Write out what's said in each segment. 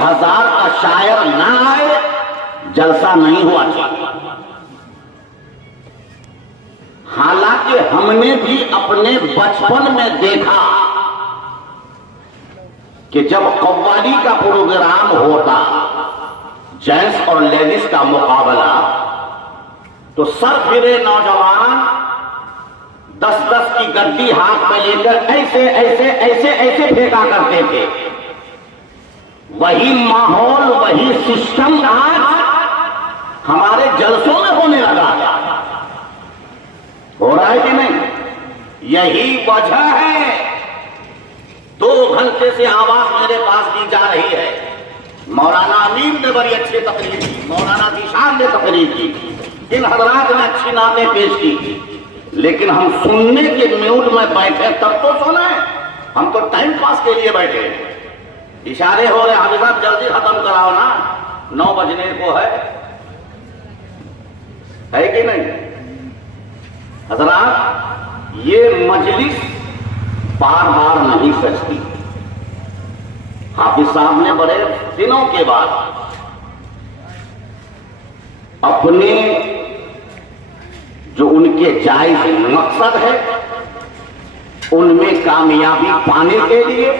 10,000 کا شاعر نہ آئے جلسہ نہیں ہوا چاہیے۔ حالانکہ ہم نے بھی اپنے بچپن میں دیکھا کہ جب قوالی کا پروگرام ہوتا، جینٹس اور لیڈیز کا مقابلہ، تو سر پھرے نوجوان 10 کی گدی ہاتھ میں لے کر ایسے ایسے ایسے ایسے پھینکا کرتے تھے۔ وہی ماحول، وہی سسٹم آج ہمارے جلسوں میں ہونے لگا ہے۔ ہو رہا ہے کہ نہیں؟ یہی وجہ ہے 2 گھنٹے سے آواز میرے پاس دی جا رہی ہے۔ مولانا امین نے بڑی اچھی تقریر کی، مولانا ذیشان نے تقریر کی، ان حضرات نے اچھی نعتیں پیش کی، لیکن ہم سننے کے میوٹ میں بیٹھے تب تو سنا ہے، ہم تو ٹائم پاس کے لیے بیٹھے۔ اشارے ہو رہے حافظ صاحب جلدی ختم کراؤ نا، 9 بجنے کو ہے کہ نہیں؟ حضرات یہ مجلس بار بار نہیں سجتی۔ حافظ صاحب نے بڑے دنوں کے بعد اپنے جو ان کے جائز مقصد ہے ان میں کامیابی پانے کے لیے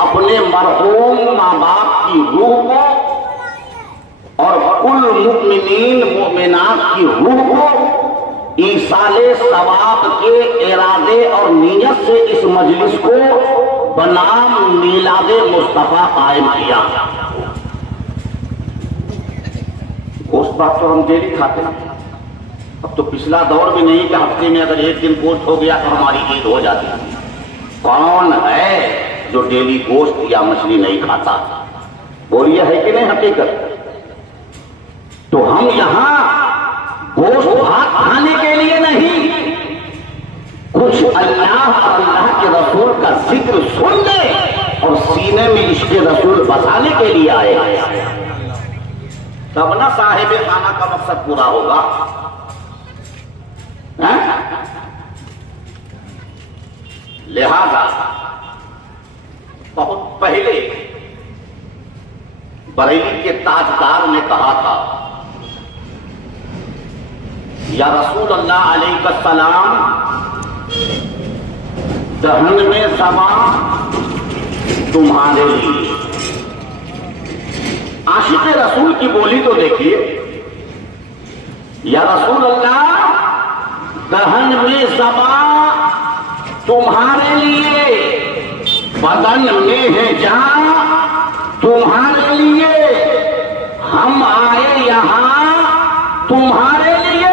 اپنے مرحوم ماں باپ کی روح کو اور کل مؤمنین مؤمنات کی روح کو ایصال ثواب کے ارادے اور نیت سے اس مجلس کو بنام میلاد مصطفیٰ قائم کیا۔ گوشت بات تو ہم ڈیلی کھاتے ہیں، اب تو پچھلا دور بھی نہیں کہ ہفتے میں اگر 1 دن گوشت ہو گیا تو ہماری عید ہو جاتی۔ کون ہے جو ڈیلی گوشت یا مچھلی نہیں کھاتا؟ بولیے ہے کہ نہیں حقیقت؟ تو ہم یہاں گوشت بھات کھانے کے لیے نہیں، کچھ اللہ اور اللہ کے رسول کا ذکر سن لے اور سینے میں عشق رسول بسانے کے لیے آئے، تب نہ صاحب خانہ کا مقصد پورا ہوگا۔ لہذا بہت پہلے بریلی کے تاجدار نے کہا تھا، یا رسول اللہ علیہ السلام، دہن میں زبان تمہارے لیے۔ عاشق رسول کی بولی تو دیکھیے، یا رسول اللہ دہن میں زبان تمہارے لیے، بدن میں ہے جان تمہارے لیے، ہم آئے یہاں تمہارے لیے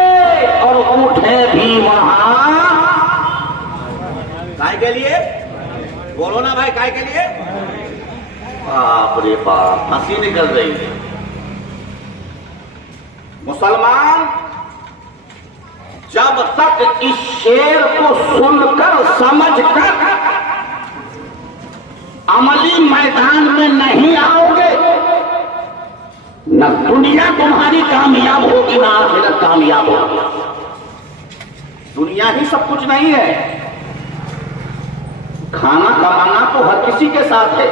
اور اٹھے بھی وہاں۔ کائے کے لیے؟ بولو نا بھائی، کائے کے لیے؟ باپ رے باپ، ہنسی نکل رہی ہے۔ مسلمان جب تک اس شعر کو سن کر سمجھ کر عملی میدان میں نہیں آؤ گے، نہ دنیا تمہاری کامیاب ہوگی نہ آخرت کامیاب ہوگی۔ دنیا ہی سب کچھ نہیں ہے، کھانا کمانا تو ہر کسی کے ساتھ ہے،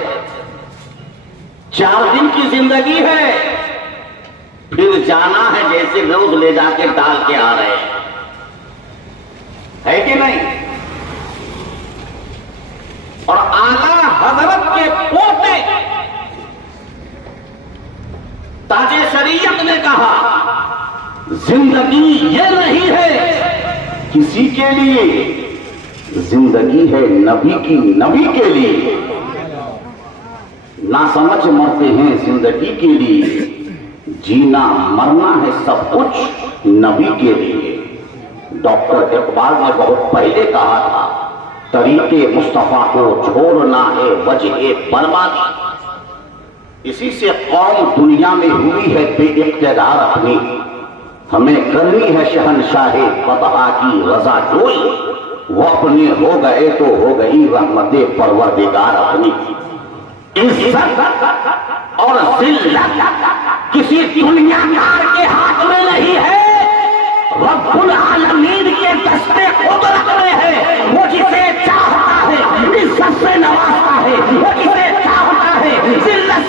4 دن کی زندگی ہے، پھر جانا ہے جیسے روز لے جا کے ڈال کے آ رہے ہیں، ہے کہ نہیں؟ اور اعلیٰ حضرت کے پوتے تاج شریعت نے کہا، زندگی یہ نہیں ہے کسی کے لیے، زندگی ہے نبی کی، نبی کے لیے۔ نہ سمجھ مرتے ہیں زندگی کے لیے، جینا مرنا ہے سب کچھ نبی کے لیے۔ ڈاکٹر اقبال نے بہت پہلے کہا تھا، طریق مصطفیٰ کو چھوڑنا ہے وجہ بربادی۔ اسی سے قوم دنیا میں ہوئی ہے بے اقتدار اپنی، ہمیں کرنی ہے شہنشاہ فتح کی رضا جوئی، وہ اپنے ہو گئے تو ہو گئی رحمت پروردگار اپنی۔ عزت اور ذلت کسی دنیا دار کے ہاتھ میں نہیں ہے، رب العالمین کے دستے قدرت میں ہے۔ وہ جسے چاہتا ہے عزت سے نوازتا ہے، وہ جسے چاہتا ہے ذلت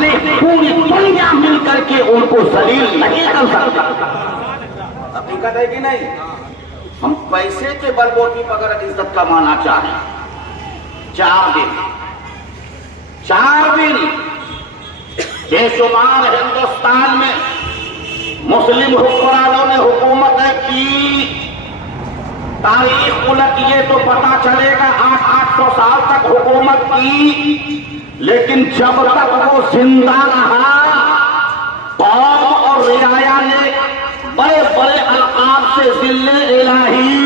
دے، پوری دنیا مل کر کے ان کو ذلیل نہیں کر سکتا۔ حقیقت ہے کہ نہیں؟ ہم پیسے کے بلبوتی پر اگر عزت کمانا چاہیں، 4 دن بے شمار ہندوستان میں مسلم حکمرانوں نے حکومتیں کی، تاریخ الٹیے تو پتا چلے گا 800 سال تک حکومت کی، لیکن جب تک وہ زندہ رہا قوم اور رعایا نے بڑے بڑے القاب سے ذل الہی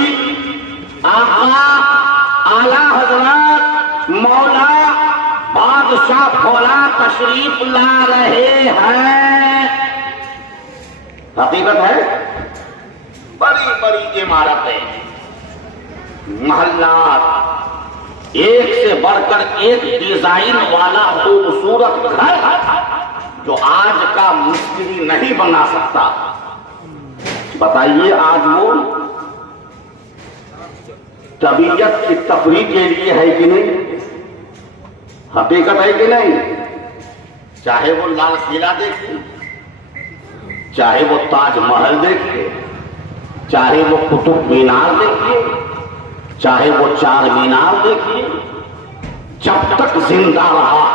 آقا اعلی حضرت مولا بادشاہ بھولا تشریف لا رہے ہیں۔ حقیقت ہے، بڑی بڑی عمارتیں، محلات، ایک سے بڑھ کر ایک ڈیزائن والا خوبصورت گھر جو آج کا مستری نہیں بنا سکتا۔ بتائیے آج وہ طبیعت کی تفریح کے لیے ہے کہ نہیں؟ حقیقت ہے کہ نہیں؟ چاہے وہ لال قلعہ دیکھیں، چاہے وہ تاج محل دیکھیں، چاہے وہ قطب مینار دیکھیں، چاہے وہ 4 مینار دیکھیں، جب تک زندہ رہا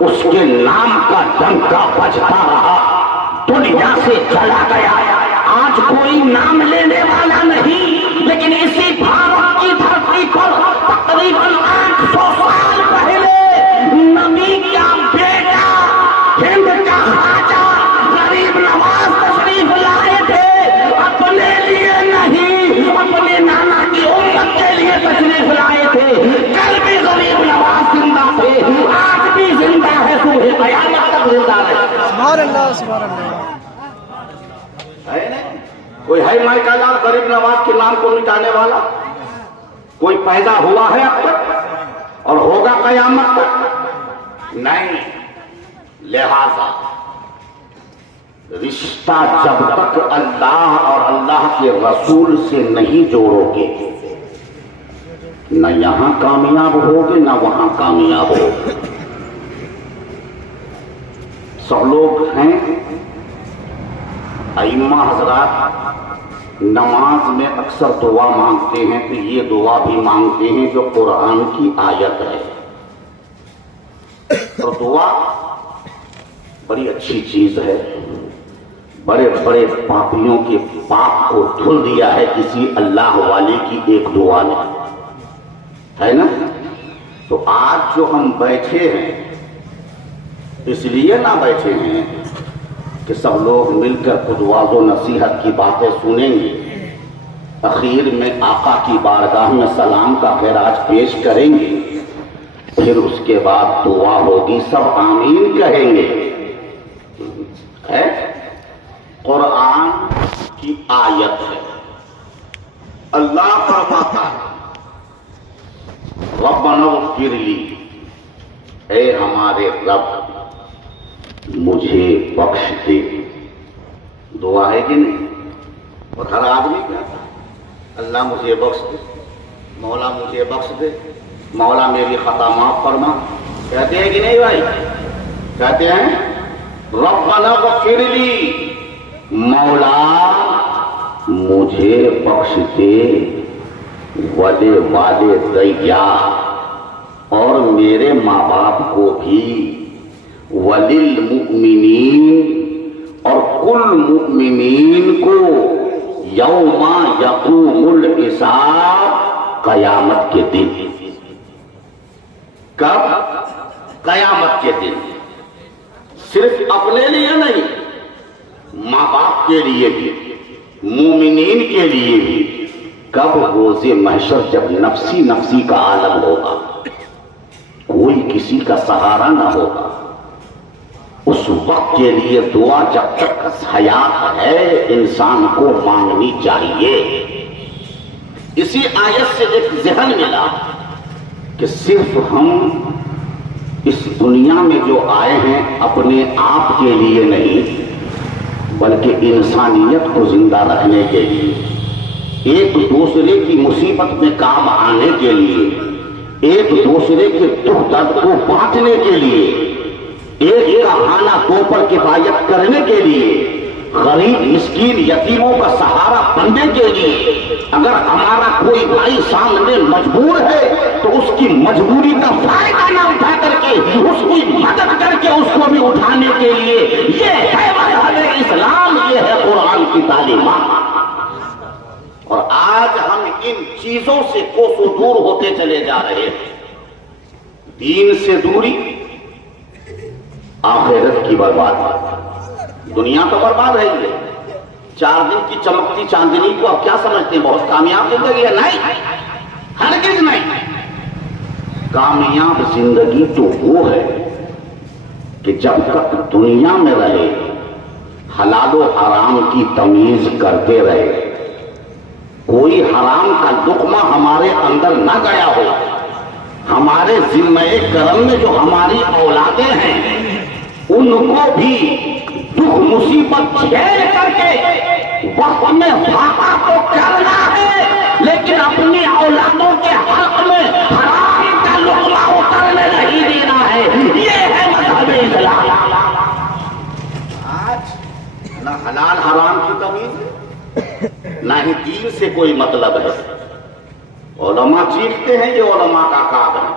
اس کے نام کا ڈنکا بجتا رہا، دنیا سے چلا گیا۔ آج کوئی نام لینے والا نہیں، لیکن اسی بھارت کی دھرتی پر تقریباً 800 سال پہلے نبی کا بیٹا ہند کا خواجہ غریب نواز تشریف لائے تھے، اپنے لیے نہیں اپنے نانا کی امت کے لیے تشریف لائے تھے۔ کل بھی غریب نواز زندہ تھے، آج بھی زندہ ہے، صبح قیامت تک زندہ رہے۔ سبحان اللہ سبحان اللہ۔ ہے نہیں کوئی ہے مائیکا لال غریب نواز کے نام کو مٹانے والا؟ کوئی پیدا ہوا ہے اب تک اور ہوگا قیامت تک؟ نہیں۔ لہذا رشتہ جب تک اللہ اور اللہ کے رسول سے نہیں جوڑو گے، نہ یہاں کامیاب ہوگے نہ وہاں کامیاب ہوگے۔ سب لوگ ہیں ائمہ حضرات نماز میں اکثر دعا مانگتے ہیں، تو یہ دعا بھی مانگتے ہیں جو قرآن کی آیت ہے۔ اور دعا بڑی اچھی چیز ہے، بڑے بڑے پاپیوں کے پاپ کو دھل دیا ہے کسی اللہ والے کی ایک دعا نے، ہے نا؟ تو آج جو ہم بیٹھے ہیں اس لیے نہ بیٹھے ہیں کہ سب لوگ مل کر خود واض و نصیحت کی باتیں سنیں گے، اخیر میں آقا کی بارگاہ میں سلام کا خراج پیش کریں گے، پھر اس کے بعد دعا ہوگی، سب آمین کہیں گے۔ ہے قرآن کی آیت ہے، اللہ فرماتا ہے ربنا اغفر لی، اے ہمارے رب مجھے بخش دے۔ دعا ہے کہ نہیں؟ اور ہر آدمی کہتا ہے اللہ مجھے بخش دے، مولا مجھے بخش دے، مولا میری خطا معاف فرما۔ کہتے ہیں کہ نہیں بھائی؟ کہتے ہیں ربنا اغفر لی، مولا مجھے بخش دے، ولی والدیا، اور میرے ماں باپ کو بھی، وللمؤمنین، اور کل مؤمنین کو، یوم یقوم الحساب، قیامت کے دن۔ کب؟ قیامت کے دن۔ صرف اپنے لیے نہیں، ماں باپ کے لیے بھی، مومنین کے لیے بھی۔ کب؟ روز محشر، جب نفسی نفسی کا عالم ہوگا، کوئی کسی کا سہارا نہ ہوگا، اس وقت کے لیے دعا جب تک حیات ہے انسان کو مانگنی چاہیے۔ اسی آیت سے ایک ذہن ملا کہ صرف ہم اس دنیا میں جو آئے ہیں اپنے آپ کے لیے نہیں، بلکہ انسانیت کو زندہ رکھنے کے لیے، ایک دوسرے کی مصیبت میں کام آنے کے لیے، ایک دوسرے کے دکھ درد کو بانٹنے کے لیے۔ ایک کا کھانا دو پر کفایت کرنے کے لیے، غریب مسکین یتیموں کا سہارا بننے کے لیے، اگر ہمارا کوئی بھائی سامنے مجبور ہے تو اس کی مجبوری کا فائدہ نہ اٹھا کر کے اس کی مدد کر کے اس کو بھی اٹھانے کے لیے، یہ ہے مذہب اسلام، یہ ہے قرآن کی تعلیمات۔ اور آج ہم ان چیزوں سے کوسوں دور ہوتے چلے جا رہے ہیں۔ دین سے دوری آخرت کی بربادی۔ دنیا تو برباد ہے یہ، 4 دن کی چمکتی چاندنی کو آپ کیا سمجھتے ہیں بہت کامیاب زندگی ہے؟ نہیں، ہرگز نہیں۔ کامیاب زندگی تو وہ ہے کہ جب تک دنیا میں رہے حلال و حرام کی تمیز کرتے رہے، کوئی حرام کا لقمہ ہمارے اندر نہ گیا ہو، ہمارے ذمہ کرم میں جو ہماری اولادیں ہیں ان کو بھی دکھ مصیبت جھیل کر کے وقت میں فاقہ تو کرنا ہے، لیکن اپنی اولادوں کے حق میں حرام کا لقمہ اترنے نہیں دینا ہے۔ یہ ہے مذہب اسلام۔ آج نہ حلال حرام کی تمیز نہ ہی دین سے کوئی مطلب ہے۔ علماء چیختے ہیں یہ علماء کا کام ہے۔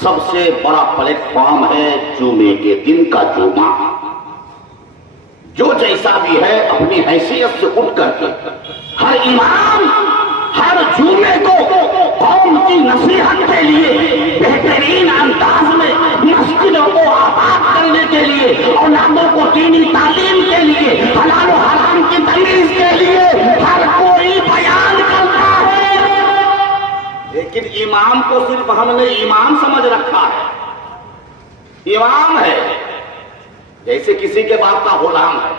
سب سے بڑا پلیٹ فارم ہے جمعے کے دن کا جمعہ۔ جو جیسا بھی ہے اپنی حیثیت سے اٹھ کر کے ہر امام ہر جمعے کو قوم کی نصیحت کے لیے بہترین انداز میں مسجدوں کو آباد کرنے کے لیے، اولادوں کو دینی تعلیم کے لیے، حلال و حرام کی تمیز کے لیے ہر کوئی بیان کرتا ہے، لیکن امام کو صرف ہم نے امام سمجھ رکھا ہے۔ امام ہے جیسے کسی کے باپ کا غلام ہے۔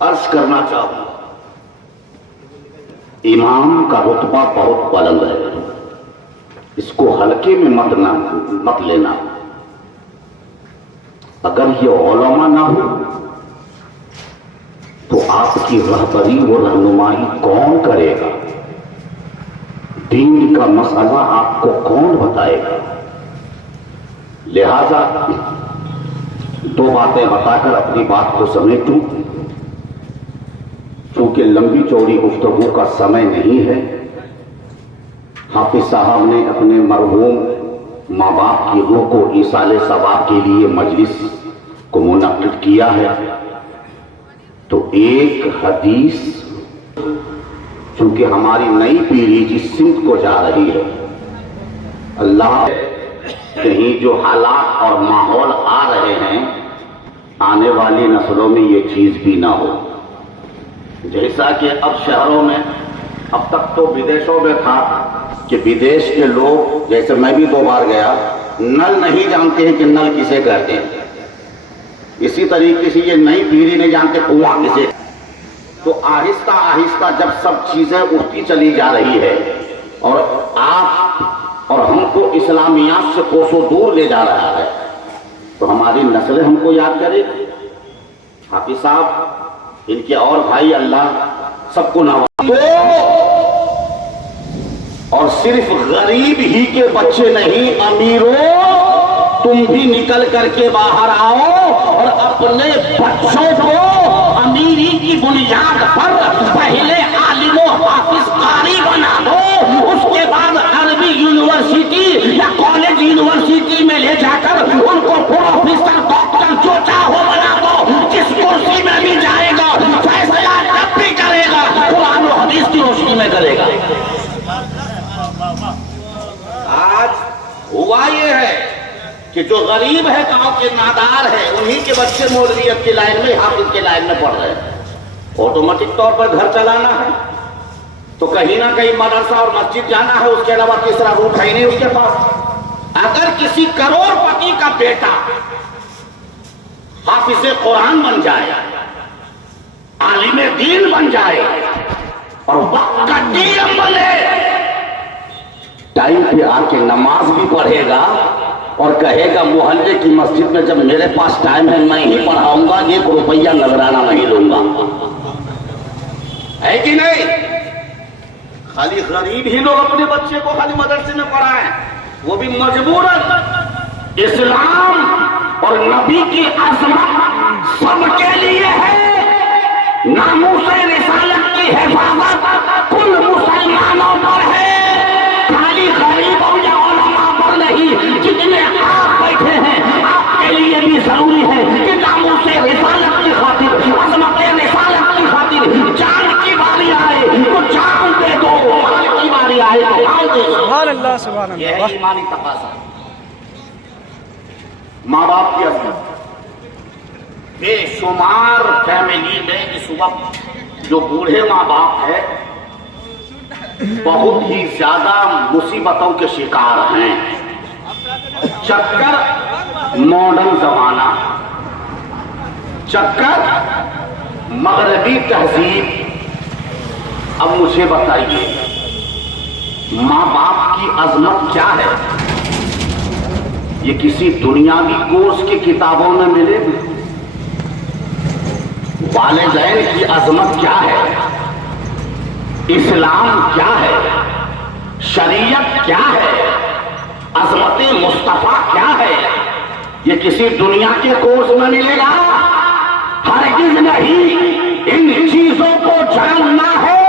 عرض کرنا چاہوں امام کا رتبہ بہت بلند ہے، اس کو ہلکے میں مت لینا۔ اگر یہ علماء نہ ہو تو آپ کی رہبری و رہنمائی کون کرے گا؟ دین کا مسئلہ آپ کو کون بتائے گا؟ لہذا 2 باتیں بتا کر اپنی بات کو سمیٹوں، چونکہ لمبی چوڑی گفتگو کا سمے نہیں ہے۔ حافظ صاحب نے اپنے مرحوم ماں باپ کی روح کو ایصال ثواب کے لیے مجلس کو منعقد کیا ہے، تو ایک حدیث چونکہ ہماری نئی پیڑھی جس سمت کو جا رہی ہے، اللہ کہیں جو حالات اور ماحول آ رہے ہیں آنے والی نسلوں میں یہ چیز بھی نہ ہو۔ جیسا کہ اب شہروں میں، اب تک تو بدیشوں میں تھا کہ بدیش کے لوگ، جیسے میں بھی 2 بار گیا، نل نہیں جانتے ہیں کہ نل کسے کہتے ہیں، اسی طریقے سے یہ نئی پیڑھی نہیں جانتے کنواں کسے۔ تو آہستہ آہستہ جب سب چیزیں اٹھتی چلی جا رہی ہے اور آپ اور ہم کو اسلامیات سے کوسوں دور لے جا رہا ہے، تو ہماری نسلیں ہم کو یاد کرے۔ حافظ صاحب، ان کے اور بھائی، اللہ سب کو نواز۔ اور صرف غریب ہی کے بچے نہیں، امیروں تم بھی نکل کر کے باہر آؤ اور اپنے بچوں کو امیری کی بنیاد پر پہلے عالم و حافظ قاری بنا دو، اس کے بعد عربی یونیورسٹی یا کالج یونیورسٹی میں لے جا کر ان کو پروفیسر ڈاکٹر جو چاہو بنا دو۔ جس کرسی میں بھی جائے گا فیصلہ تب بھی کرے گا قرآن و حدیث کی روشنی میں کرے گا۔ آج ہوا یہ ہے کہ جو غریب ہے، گاؤں کے نادار ہے، انہی کے بچے مولویت کی لائن میں، حافظ کی لائن میں پڑھ رہے ہیں۔ آٹومیٹک طور پر گھر چلانا ہے تو کہیں نہ کہیں مدرسہ اور مسجد جانا ہے، اس کے علاوہ تیسرا روٹ ہے نہیں اس کے پاس۔ اگر کسی کروڑ پتی کا بیٹا حافظ قرآن بن جائے، عالم دین بن جائے اور وقت کا ڈیم بنے، ٹائم پہ آ کے نماز بھی پڑھے گا اور کہے گا محلے کی مسجد میں جب میرے پاس ٹائم ہے میں ہی پڑھاؤں گا، 1 روپیہ نذرانہ نہیں لوں گا، ہے کہ نہیں؟ خالی غریب ہی لوگ اپنے بچے کو خالی مدرسے میں پڑھائیں، وہ بھی مجبوراً، اسلام اور نبی کی عظمت سب کے لیے ہے، ناموس رسالت کی حفاظت کل مسلمانوں پر ہے، خالی غریبوں یا علماء پر نہیں۔ جتنے آپ بیٹھے ہیں آپ کے لیے بھی ضروری ہے کہ ناموس رسالت کی خاطر، عظمت رسالت کی خاطر جان کی باری آئے تو جان دے دو، مال کی باری آئے تو مال دے دو۔ سبحان اللہ سبحان یہ اللہ۔ ہے ایمانی تقاضا۔ ماں باپ کی عظمت بے شمار فیملی میں اس وقت جو بوڑھے ماں باپ ہے بہت ہی زیادہ مصیبتوں کے شکار ہیں۔ چکر ماڈرن زمانہ، چکر مغربی تہذیب۔ اب مجھے بتائیے ماں باپ کی عظمت کیا ہے؟ یہ کسی دنیاوی کورس کی کتابوں میں ملے گی؟ والدین کی عظمت کیا ہے؟ اسلام کیا ہے؟ شریعت کیا ہے؟ عظمت مصطفیٰ کیا ہے؟ یہ کسی دنیا کے کورس میں ملے گا؟ ہرگز نہیں۔ ان چیزوں کو جاننا ہے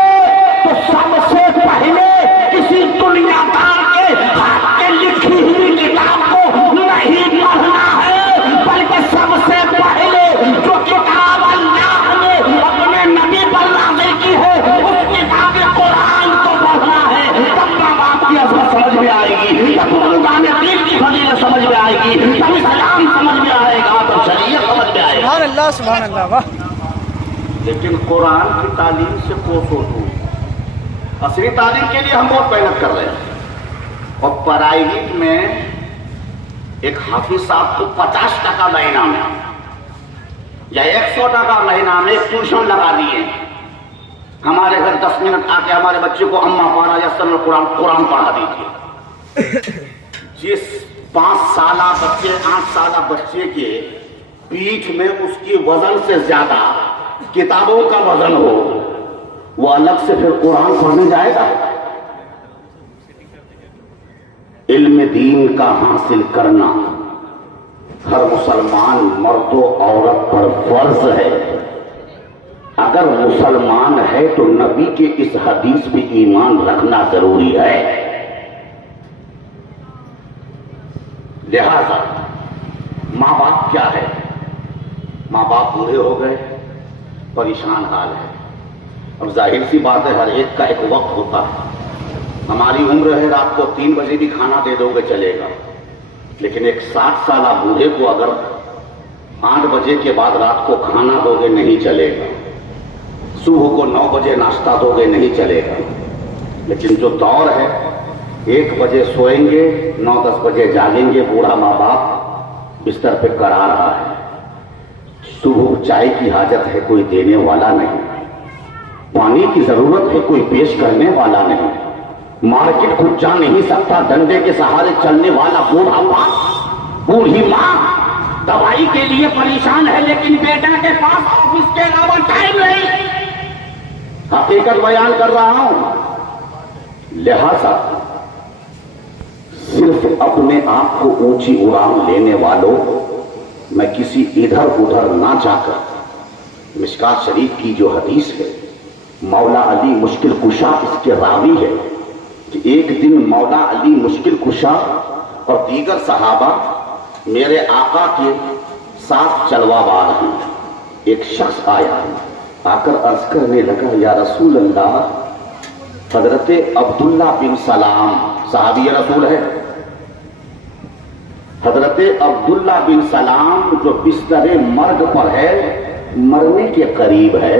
تو سب سے پہلے کسی دنیا دار کے ہاتھ کے لکھی ہوئی کتاب کو نہیں پڑھنا ہے، بلکہ سب سے پہلے جو کتاب اللہ نے اپنے نبی پر نازل کی ہے اس کتاب قرآن کو پڑھنا ہے۔ تب ماں باپ کی عظمت سمجھ میں آئے گی، تب بزرگان دین کی فضیلت سمجھ میں آئے گی، تب اسلام سمجھ میں آئے گا، تب شریعت سمجھ میں آئے گا۔ سبحان اللہ سبحان اللہ۔ واہ۔ لیکن قرآن کی تعلیم سے کوسوں دور۔ عصری تعلیم کے لیے ہم بہت محنت کر رہے ہیں، اور پرائیویٹ میں ایک حافظ صاحب کو 50% مہینہ میں یا 100% مہینہ میں ٹیوشن لگا دیے۔ ہمارے گھر 10 منٹ آ کے ہمارے بچے کو اما پارا یا سر قرآن پڑھا دیجیے۔ جس 5 سالہ بچے 8 سالہ بچے کے پیٹھ میں اس کی وزن سے زیادہ کتابوں کا وزن ہو، وہ الگ سے پھر قرآن پڑھنے جائے گا؟ علم دین کا حاصل کرنا ہر مسلمان مرد و عورت پر فرض ہے۔ اگر مسلمان ہے تو نبی کے اس حدیث پہ ایمان رکھنا ضروری ہے۔ لہذا ماں باپ کیا ہے؟ ماں باپ بوڑھے ہو گئے، پریشان حال ہے۔ اب ظاہر سی بات ہے ہر ایک کا ایک وقت ہوتا ہے۔ ہماری عمر ہے رات کو 3 بجے بھی کھانا دے دو گے چلے گا، لیکن ایک 60 سالہ بوڑھے کو اگر 8 بجے کے بعد رات کو کھانا دو گے نہیں چلے گا، صبح کو 9 بجے ناشتہ دو گے نہیں چلے گا۔ لیکن جو دور ہے 1 بجے سوئیں گے 9-10 بجے جاگیں گے، بوڑھا ماں باپ بستر پہ کرا رہا ہے، صبح چائے کی حاجت ہے کوئی دینے والا نہیں، پانی کی ضرورت ہے کوئی پیش کرنے والا نہیں، مارکیٹ خود جا نہیں سکتا، ڈنڈے کے سہارے چلنے والا بوڑھا ماں، بوڑھی ماں دوائی کے لیے پریشان ہے، لیکن بیٹا کے پاس آفس کے علاوہ ٹائم نہیں۔ حقیقت بیان کر رہا ہوں۔ لہذا صرف اپنے آپ کو اونچی اڑان لینے والوں، میں کسی ادھر ادھر نہ جا کر مشکات شریف کی جو حدیث ہے، مولا علی مشکل کشا اس کے راوی ہے کہ ایک دن مولا علی مشکل کشا اور دیگر صحابہ میرے آقا کے ساتھ چلوا بار ہیں۔ ایک شخص آیا آ کر عرض کرنے لگا، یا رسول اللہ، حضرت عبداللہ بن سلام صحابی رسول ہے، حضرت عبداللہ بن سلام جو بستر مرگ پر ہے، مرنے کے قریب ہے،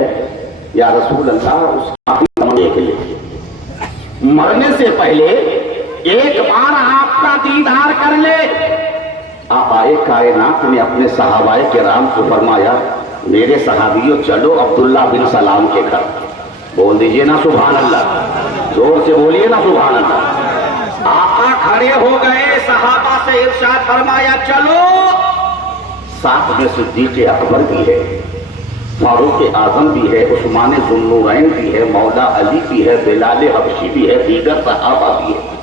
یا رسول اللہ اس کی دیکھ لے، مرنے سے پہلے ایک بار آپ کا دیدار کر لے۔ آقائے کائنات نے اپنے صحابہ کرام کو فرمایا، میرے صحابیوں چلو عبداللہ بن سلام کے گھر۔ بول دیجئے نا سبحان اللہ، زور سے بولیے نا سبحان اللہ۔ آقا کھڑے ہو گئے، صحابہ سے ارشاد فرمایا چلو۔ ساتھ میں صدیق اکبر بھی ہے، فاروق اعظم بھی ہے، عثمان ذو النورین بھی ہے، مولا علی بھی ہے، بلال حبشی بھی ہے، دیگر صحابہ بھی ہے۔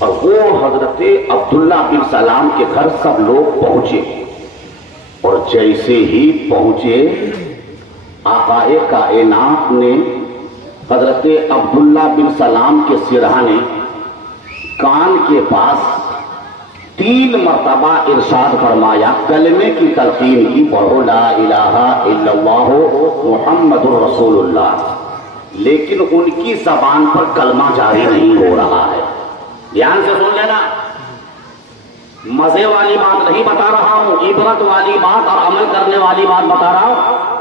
اور وہ حضرت عبداللہ بن سلام کے گھر سب لوگ پہنچے، اور جیسے ہی پہنچے آقائے کائنات نے حضرت عبداللہ بن سلام کے سرہانے کان کے پاس 3 مرتبہ ارشاد فرمایا، کلمے کی تلقین کی، پڑھو لا الہ الا اللہ محمد رسول اللہ، لیکن ان کی زبان پر کلمہ جاری نہیں ہو رہا ہے۔ دھیان سے سن لینا، مزے والی بات نہیں بتا رہا ہوں، عبرت والی بات اور عمل کرنے والی بات بتا رہا ہوں۔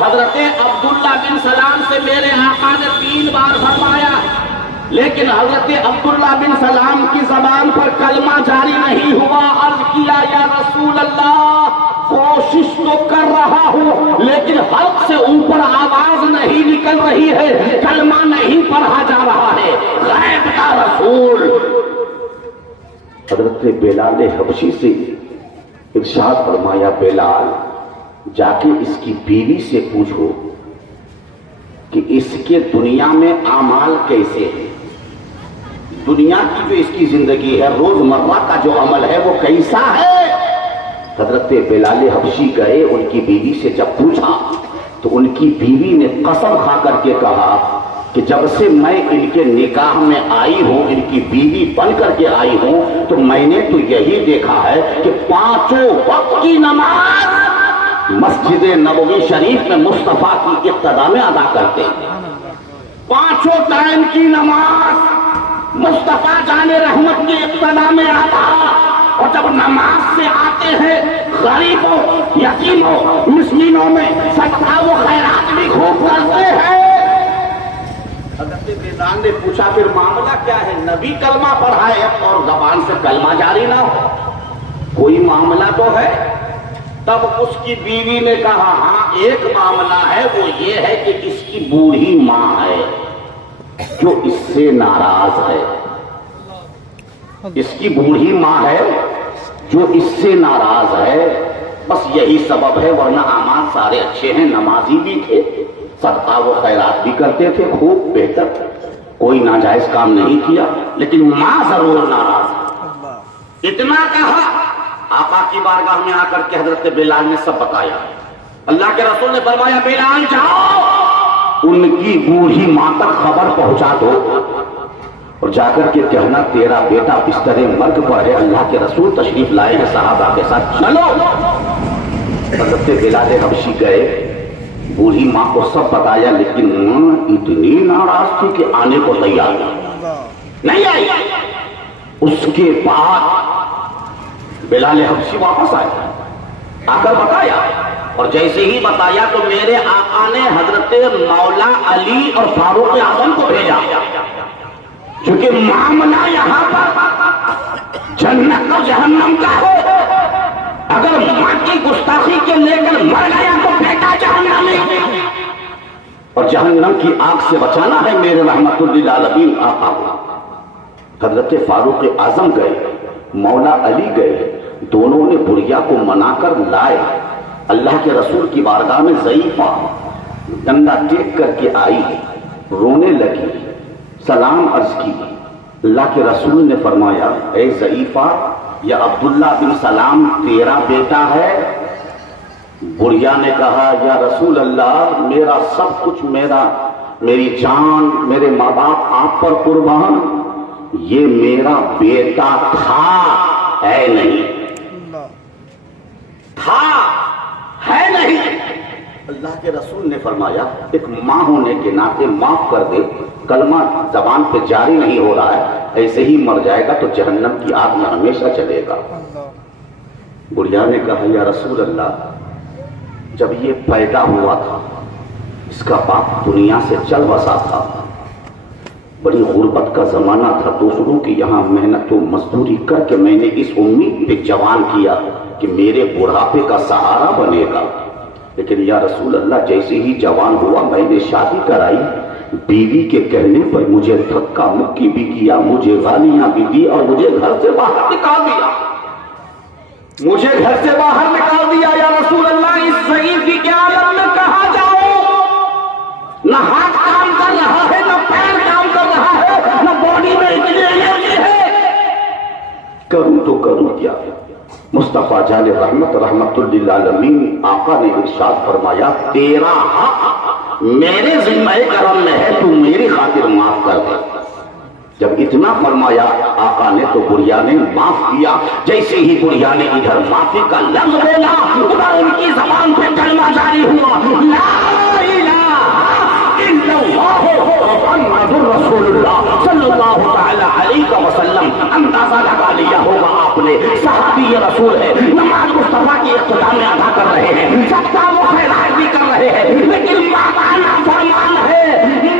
حضرت عبداللہ بن سلام سے میرے آقا نے 3 بار فرمایا، لیکن حضرت عبداللہ بن سلام کی زبان پر کلمہ جاری نہیں ہوا۔ عرض کیا یا رسول اللہ، کوشش تو کر رہا ہوں لیکن حلق سے اوپر آواز نہیں نکل رہی ہے، کلمہ نہیں پڑھا جا رہا ہے، غیب کا رسول۔ حضرت بلال حبشی سے ارشاد فرمایا، بلال جا کے اس کی بیوی سے پوچھو کہ اس کے دنیا میں اعمال کیسے ہیں، دنیا کی جو اس کی زندگی ہے، روزمرہ کا جو عمل ہے وہ کیسا ہے۔ حضرت بلال حبشی گئے، ان کی بیوی سے جب پوچھا تو ان کی بیوی نے قسم کھا کر کے کہا کہ جب سے میں ان کے نکاح میں آئی ہوں، ان کی بیوی بن کر کے آئی ہوں، تو میں نے تو یہی دیکھا ہے کہ 5 وقت کی نماز مسجد نبوی شریف میں مصطفیٰ کی اقتداء میں ادا کرتے ہیں۔ 5 ٹائم کی نماز مصطفیٰ جان رحمت کی اقتداء میں آتا، اور جب نماز سے آتے ہیں غریبوں، یتیموں، مسکینوں میں صدقہ و خیرات بھی خوب کرتے ہیں۔ حضرت بلال نے پوچھا پھر معاملہ کیا ہے؟ نبی کلمہ پڑھائے اور زبان سے کلمہ جاری نہ ہو، کوئی معاملہ تو ہے؟ تب اس کی بیوی نے کہا، ہاں ایک معاملہ ہے، وہ یہ ہے کہ اس کی بوڑھی ماں ہے جو اس سے ناراض ہے، اس کی بوڑھی ماں ہے جو اس سے ناراض ہے، بس یہی سبب ہے، ورنہ اعمال سارے اچھے ہیں، نمازی بھی تھے، صدقہ و خیرات بھی کرتے تھے، خوب بہتر، کوئی ناجائز کام نہیں کیا، لیکن ماں ضرور ناراض ہے۔ اتنا کہا، آقا کی بارگاہ میں آ کر کے حضرت بلال نے سب بتایا۔ اللہ کے رسول نے فرمایا، بلال جاؤ ان کی بوڑھی ماں تک خبر پہنچا دو، اور جا کر کے کہنا تیرا بیٹا بستر مرگ پر ہے، اللہ کے رسول تشریف لائے ہیں صحابہ کے ساتھ، چلو۔ حضرت بلال حبشی گئے، بوڑھی ماں کو سب بتایا، لیکن ماں اتنی ناراض تھی کہ آنے کو تیار نہیں آئی۔ اس کے بعد بلال حبشی واپس آئے، آ کر بتایا، اور جیسے ہی بتایا تو میرے آقا نے حضرت مولا علی اور فاروق اعظم کو بھیجا، کیونکہ معاملہ یہاں پر جنت اور جہنم کا ہے۔ اگر ماں کی گستاخی کے لے کر مر گیا تو بیٹا جہنمی، اور جہنم کی آگ سے بچانا ہے میرے رحمت للعالمین آقا کو۔ حضرت فاروق اعظم گئے، مولا علی گئے، دونوں نے بڑھیا کو منا کر لائے۔ اللہ کے رسول کی بارگاہ میں ضعیفہ ڈنڈا ٹیک کر کے آئی، رونے لگی، سلام عرض کی۔ اللہ کے رسول نے فرمایا، اے ضعیفہ، یا عبداللہ بن سلام تیرا بیٹا ہے؟ بڑھیا نے کہا، یا رسول اللہ، میرا سب کچھ، میری جان، میرے ماں باپ آپ پر قربان، یہ میرا بیٹا تھا، ہے نہیں، تھا، ہے نہیں۔ اللہ کے رسول نے فرمایا، ایک ماں ہونے کے ناطے معاف کر دے، کلمہ زبان پہ جاری نہیں ہو رہا ہے، ایسے ہی مر جائے گا تو جہنم کی آگ میں ہمیشہ چلے گا۔ بڑھیا نے کہا، یا رسول اللہ، جب یہ پیدا ہوا تھا اس کا باپ دنیا سے چل بسا تھا، بڑی غربت کا زمانہ تھا، دوسروں کی یہاں محنت و مزدوری کر کے میں نے اس امید پہ جوان کیا کہ میرے بڑھاپے کا سہارا بنے گا، لیکن یا رسول اللہ جیسے ہی جوان ہوا میں نے شادی کرائی، بیوی کے کہنے پر مجھے دھکا مکی بھی کیا، مجھے گالیاں بھی دی، اور مجھے گھر سے باہر نکال دیا، مجھے گھر سے باہر نکال دیا۔ یا رسول اللہ، اس ضعیف کی عالم میں کہاں جاؤں؟ نہ ہاتھ کام کر رہا ہے، نہ پیر کام کر رہا ہے، نہ باڈی میں اتنی انرجی ہے کروں تو کروں کیا؟ مصطفیٰ جان رحمت رحمت للعالمین آقا نے ارشاد فرمایا تیرا حق میرے ذمہ کرم میں ہے، تو میری خاطر معاف کر دے۔ جب اتنا فرمایا آقا نے تو بڑھیا نے معاف کیا۔ جیسے ہی بڑھیا نے ادھر معافی کا لفظ بولا ادھر ان کی زبان پہ کلمہ جاری ہوا، لا الہ الا اللہ محمد رسول اللہ صلی اللہ تعالی علیہ وسلم۔ اندازہ لگا لیا ہوگا آپ نے، صحابی رسول ہے، نماز مصطفیٰ کی اقتدا میں ادا کر رہے ہیں، صدقہ و خیرات بھی کر رہے ہیں، لیکن مانا فرمان ہے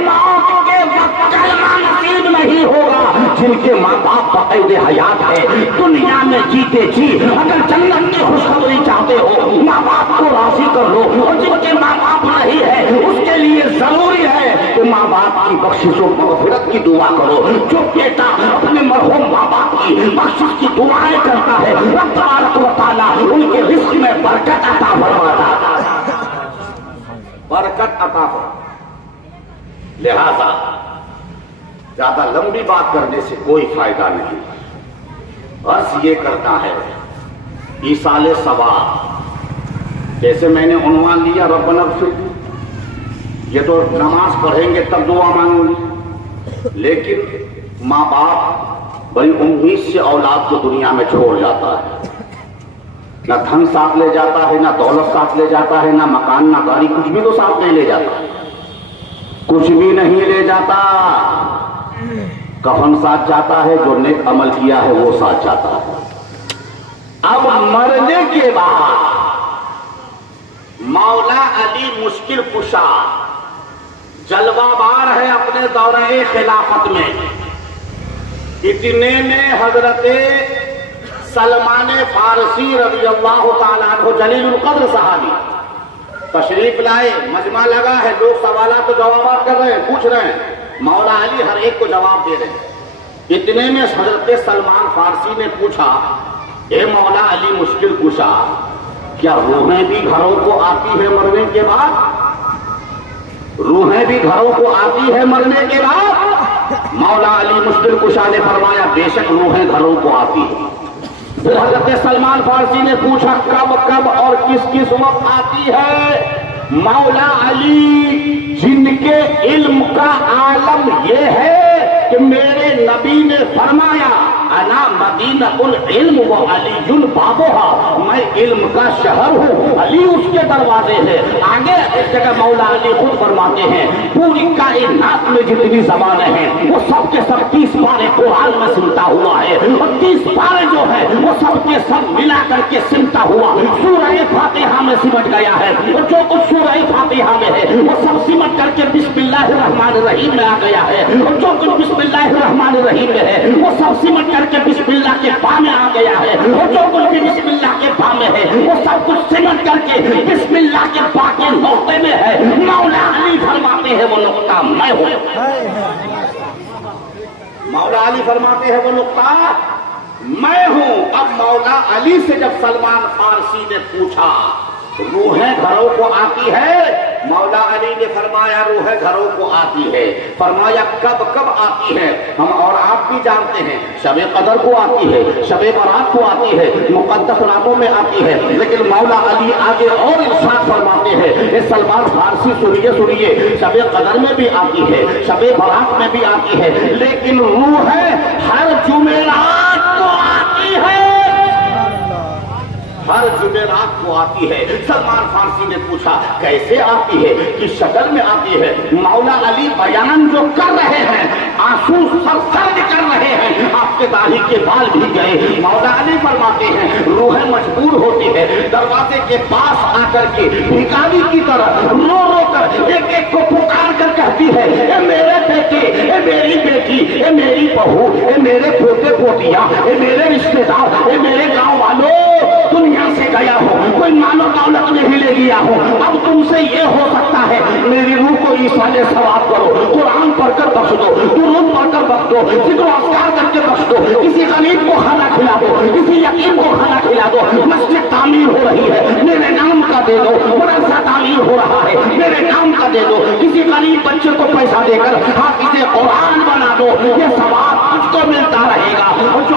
موت کے وقت کلمہ نصیب نہیں ہوگا۔ جن کے ماں باپ باقاعدہ حیات ہے، دنیا میں جیتے جی اگر جنت کی خوشخبری چاہتے ہو ماں باپ کو راضی کر لو، اور جن کے ماں باپ نہیں ہے اس کے لیے ضروری ہے کہ ماں باپ کی بخشش و مغفرت کی دعا کرو۔ جو بیٹا اپنے مرحوم ماں باپ کی بخشش کی دعائیں کرتا ہے رب تبارک و تعالیٰ ان کے رزق میں برکت عطا فرماتا ہے، برکت عطا فرماتا۔ لہذا زیادہ لمبی بات کرنے سے کوئی فائدہ نہیں، عرض یہ کرنا ہے ایصال ثواب۔ جیسے میں نے عنوان لیا ربنا اغفر، یہ تو نماز پڑھیں گے تب دعا مانگیں گے، لیکن ماں باپ بڑی امید سے اولاد کو دنیا میں چھوڑ جاتا ہے، نہ دھن ساتھ لے جاتا ہے، نہ دولت ساتھ لے جاتا ہے، نہ مکان نہ گاڑی، کچھ بھی تو ساتھ نہیں لے جاتا، کچھ بھی نہیں لے جاتا۔ کفن ساتھ جاتا ہے، جو نیک عمل کیا ہے وہ ساتھ جاتا ہے۔ اب مرنے کے بعد مولا علی مشکل کشا جلوہ بار ہے اپنے دورہ خلافت میں، اتنے میں حضرت سلمان فارسی رضی اللہ تعالیٰ عنہ جلیل القدر صحابی تشریف لائے، مجمع لگا ہے، لوگ سوالات و جوابات کر رہے ہیں، پوچھ رہے ہیں، مولا علی ہر ایک کو جواب دے رہے ہیں۔ اتنے میں حضرت سلمان فارسی نے پوچھا، اے مولا علی مشکل کشا، کیا روحیں بھی گھروں کو آتی ہے مرنے کے بعد؟ روحیں بھی گھروں کو آتی ہے مرنے کے بعد؟ مولا علی مشکل کشا نے فرمایا بے شک روحیں گھروں کو آتی ہے۔ پھر حضرت سلمان فارسی نے پوچھا کب کب اور کس کس وقت آتی ہے؟ مولا علی جن کے علم کا عالم یہ ہے کہ میرے نبی نے فرمایا انا مدینہ العلم و علی بابها، میں علم کا شہر ہوں، علی اس کے دروازے ہے۔ آگے ایک جگہ مولا علی خود فرماتے ہیں پوری کائنات میں جتنی زبانیں ہیں وہ سب کے سب 30 پارے قرآن میں سمٹا ہوا ہے، اور 30 پارے جو ہے وہ سب کے سب ملا کر کے سمٹا ہوا سورہ فاتحہ میں سمٹ گیا ہے، اور جو کچھ سورہ فاتحہ میں ہے وہ سب سمٹ کر کے بسم اللہ الرحمن الرحیم میں آ گیا ہے، اور جو کچھ بسم اللہ الرحمن الرحیم میں ہے وہ سب سمٹ کر کے بسم اللہ کے پا میں آ گیا ہے، اور جو کچھ بھی بسم اللہ کے پا میں ہے وہ سب کچھ سمٹ کر کے بسم اللہ کے پا کے نقطے میں ہے۔ مولا علی فرماتے ہیں وہ نقطہ میں ہوں، مولا علی فرماتے ہیں وہ نقطہ میں ہوں۔ اب مولا علی سے جب سلمان فارسی نے پوچھا روحیں گھروں کو آتی ہے، مولا علی نے فرمایا روحیں گھروں کو آتی ہے۔ فرمایا کب کب آتی ہے؟ ہم اور آپ بھی جانتے ہیں شب قدر کو آتی ہے، شب برات کو آتی ہے، مقدس راتوں میں آتی ہے، لیکن مولا علی آگے اور ارشاد فرماتے ہیں اے سلمان فارسی سنیے، شب قدر میں بھی آتی ہے، شب برات میں بھی آتی ہے، لیکن روحیں ہر جمعرات کو آتی ہے، ہر جمعرات کو آتی ہے۔ سلمان فارسی نے پوچھا کیسے آتی ہے، کس شکل میں آتی ہے؟ مولا علی بیان جو کر رہے ہیں آنسو سرسرد کر رہے ہیں، آپ کے داڑھی کے بال بھی گئے۔ مولا علی فرماتے ہیں روحیں مجبور ہوتی ہے دروازے کے پاس آ کر کے بھکاری کی طرح رو رو کر ایک ایک کو پکار کر کہتی ہے اے میرے بیٹے، اے میری بیٹی، اے میری بہو، اے میرے پوتے پوتیاں، اے میرے رشتے دار، اے میرے گاؤں والوں، دنیا سے گیا ہو، کوئی مال و دولت نہیں لے گیا ہو، اب تم سے یہ ہو سکتا ہے میری روح کو ایصال ثواب کرو، قرآن پڑھ کر بخش دو، درود پڑھ کر بخش دو، ذکر و اذکار کر کے بخش دو، کسی غریب کو کھانا کھلا دو، کسی یتیم کو کھانا کھلا دو، مسجد تعمیر ہو رہی ہے میرے نام کا دے دو، مدرسہ تعمیر ہو رہا ہے میرے نام کا دے دو، کسی غریب بچے کو پیسہ دے کر حافظ قرآن بنا دو، یہ ثواب تجھ کو ملتا رہے گا۔ اور جو